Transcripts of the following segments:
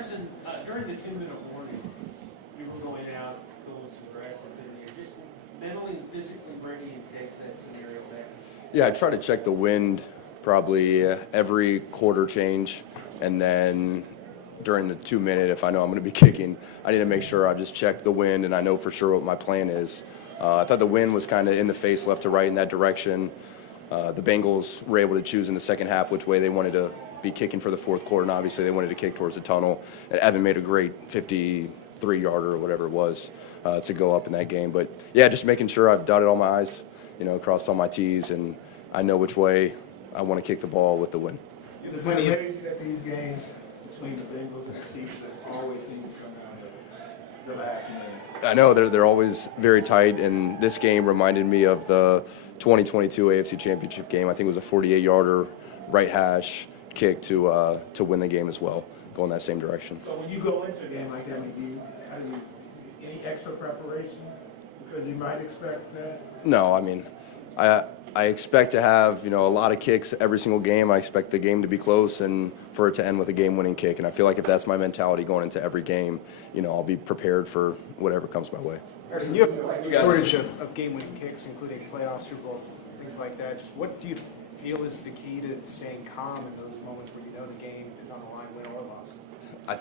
Harrison, during the 2-minute warning, you were going out, going some aggressive, and you're just mentally and physically ready in case that scenario happens. Yeah, I try to check the wind probably every quarter change, and then during the 2-minute, if I know I'm going to be kicking, I need to make sure I just check the wind and I know for sure what my plan is. I thought the wind was kind of in the face, left to right in that direction. The Bengals were able to choose in the second half which way they wanted to be kicking for the fourth quarter, and obviously they wanted to kick towards the tunnel. And Evan made a great 53-yarder or whatever it was to go up in that game. But yeah, just making sure I've dotted all my I's, crossed all my T's, and I know which way I want to kick the ball with the wind. Is it amazing that these games between the Bengals and the Chiefs just always seem to come down to the last minute? I know they're always very tight, and this game reminded me of the 2022 AFC Championship game. I think it was a 48-yarder right hash kick to win the game as well, going that same direction. So when you go into a game like that, any extra preparation? Because you might expect that. No, I mean, I expect to have a lot of kicks every single game. I expect the game to be close and for it to end with a game-winning kick. And I feel like if that's my mentality going into every game, I'll be prepared for whatever comes my way. Harrison, you have a shortage of game-winning kicks, including playoffs, Super Bowls, things like that. Just what do you feel is the key to staying calm in those moments where you know the game is on the line, win or loss? I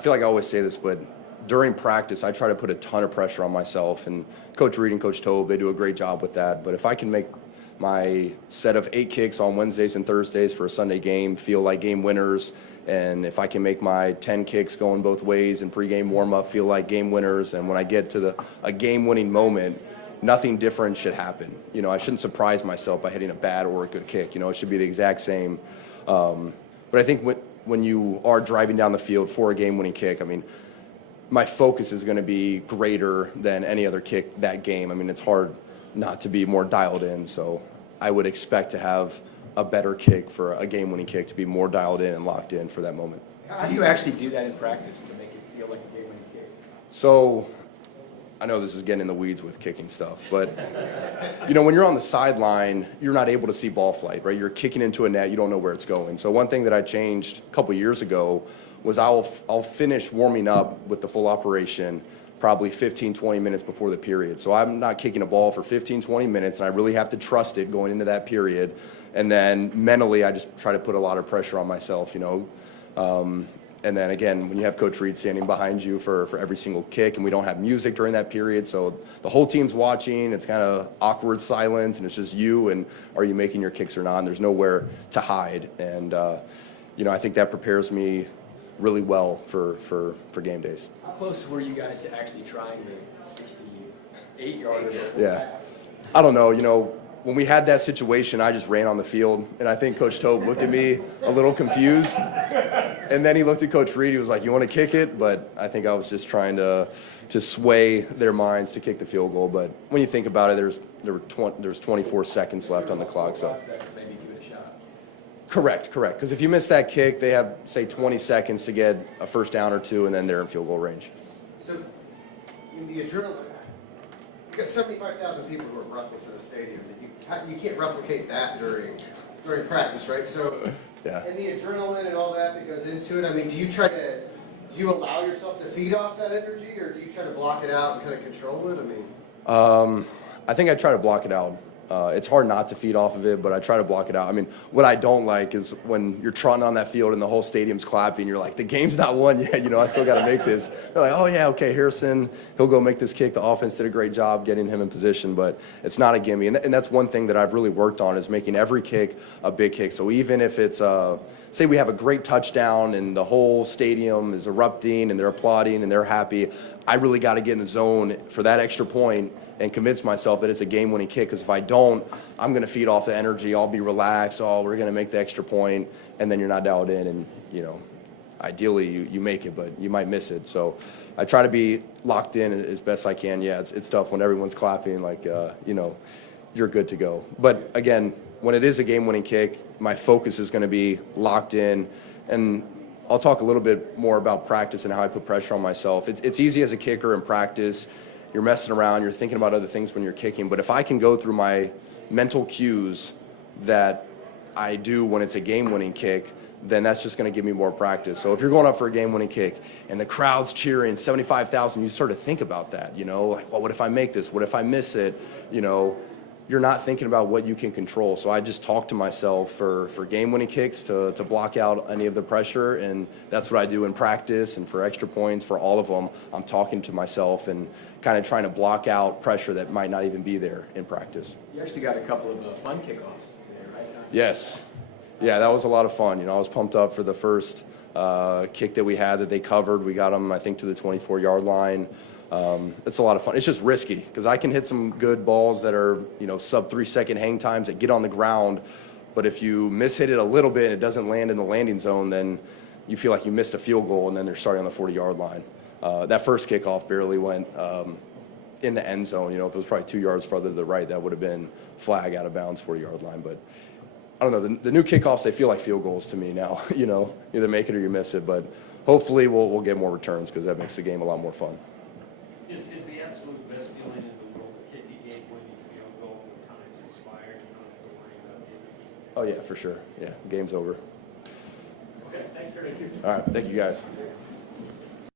feel like I always say this, but during practice, I try to put a ton of pressure on myself, and Coach Reed and Coach Tobe, they do a great job with that. But if I can make my set of 8 kicks on Wednesdays and Thursdays for a Sunday game feel like game winners, and if I can make my 10 kicks going both ways and pregame warm-up feel like game winners, and when I get to a game-winning moment, nothing different should happen. I shouldn't surprise myself by hitting a bad or a good kick. It should be the exact same. But I think when you are driving down the field for a game-winning kick, my focus is going to be greater than any other kick that game. It's hard not to be more dialed in, so I would expect to have a better kick for a game-winning kick, to be more dialed in and locked in for that moment. How do you actually do that in practice to make it feel like a game-winning kick? So I know this is getting in the weeds with kicking stuff, but when you're on the sideline, you're not able to see ball flight, right? You're kicking into a net, you don't know where it's going. So one thing that I changed a couple years ago was I'll finish warming up with the full operation probably 15, 20 minutes before the period. So I'm not kicking a ball for 15, 20 minutes, and I really have to trust it going into that period. And then mentally, I just try to put a lot of pressure on myself, And then again, when you have Coach Reed standing behind you for every single kick, and we don't have music during that period, so the whole team's watching, it's kind of awkward silence, and it's just you, and are you making your kicks or not? And there's nowhere to hide. And, I think that prepares me really well for game days. How close were you guys to actually trying the 68-yarder? Yeah. I don't know. When we had that situation, I just ran on the field, and I think Coach Tobe looked at me a little confused. And then he looked at Coach Reed. He was like, "You want to kick it?" But I think I was just trying to sway their minds to kick the field goal. But when you think about it, there's 24 seconds left on the clock. So Maybe give it a shot. correct. Because if you miss that kick, they have, say, 20 seconds to get a first down or two, and then they're in field goal range. So, the adrenaline, you got 75,000 people who are breathless in the stadium. You can't replicate that during practice, right? So, Yeah. and the adrenaline and all that goes into it. Do you allow yourself to feed off that energy, or do you try to block it out and kind of control it? I think I try to block it out. It's hard not to feed off of it, but I try to block it out. What I don't like is when you're trotting on that field and the whole stadium's clapping, you're like, the game's not won yet, I still got to make this. They're like, oh yeah, okay, Harrison, he'll go make this kick. The offense did a great job getting him in position, but it's not a gimme. And that's one thing that I've really worked on, is making every kick a big kick. So even if it's, say we have a great touchdown and the whole stadium is erupting and they're applauding and they're happy, I really got to get in the zone for that extra point and convince myself that it's a game-winning kick, because if I don't, I'm going to feed off the energy. I'll be relaxed. Oh, we're going to make the extra point, and then you're not dialed in, and, ideally you make it, but you might miss it. So I try to be locked in as best I can. Yeah, it's tough when everyone's clapping, like, you're good to go. But, again, when it is a game-winning kick, my focus is going to be locked in, and I'll talk a little bit more about practice and how I put pressure on myself. It's easy as a kicker in practice. You're messing around, you're thinking about other things when you're kicking. But if I can go through my mental cues that I do when it's a game-winning kick, then that's just going to give me more practice. So if you're going up for a game-winning kick and the crowd's cheering 75,000, you sort of think about that, you know, like, well, what if I make this? What if I miss it? You know, you're not thinking about what you can control. So I just talk to myself for game-winning kicks to block out any of the pressure, and that's what I do in practice and for extra points, for all of them. I'm talking to myself and kind of trying to block out pressure that might not even be there in practice. You actually got a couple of fun kickoffs today, right? Yes. Yeah, that was a lot of fun. You know, I was pumped up for the first kick that we had that they covered. We got them, I think, to the 24-yard line. It's a lot of fun. It's just risky because I can hit some good balls that are, you know, sub 3-second hang times that get on the ground. But if you mishit it a little bit and it doesn't land in the landing zone, then you feel like you missed a field goal and then they're starting on the 40-yard line. That first kickoff barely went in the end zone. You know, if it was probably 2 yards further to the right, that would have been flag out of bounds, 40-yard line. But I don't know, the new kickoffs, they feel like field goals to me now. You know, either make it or you miss it. But hopefully we'll get more returns because that makes the game a lot more fun. Is the absolute best feeling in the world to kick a game-winning field goal when time's expired, you don't have to worry about it? Oh, yeah, for sure. Yeah, game's over. Okay, thanks, Eric. All right, thank you guys.